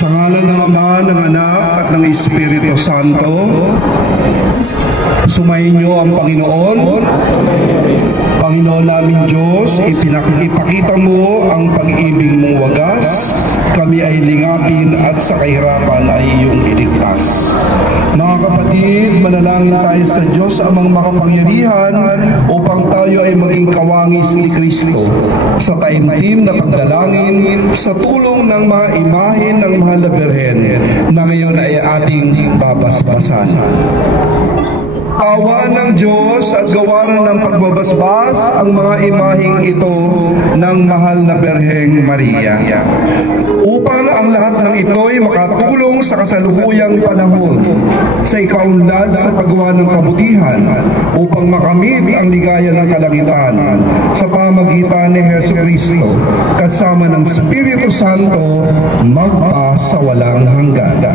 Sa ngalan ng Ama, ng Anak, at ng Espiritu Santo, sumainyo ang Panginoon. Panginoon namin Diyos, ipakita mo ang pag-ibig mong wagas. Kami ay lingapin at sa kahirapan ay iyong iligtas. Mga kapatid, manalangin tayo sa Diyos amang makapangyarihan upang tayo ay maging kawangis ni Kristo sa taimtim na pagdalangin sa tulong ng mga imahen ng Mahal na Birhen na ngayon ay ating babasbasan. Awa ng Diyos at gawaran ng pagbabasbas ang mga imaheng ito ng Mahal na Birheng Maria, upang ang lahat ng ito'y makatulong sa kasalukuyang panahon sa ikaunlad sa paggawa ng kabutihan, upang makamit ang ligaya ng kalangitan sa pamagitan ni Jesucristo kasama ng Espiritu Santo magpa sa walang hanggan.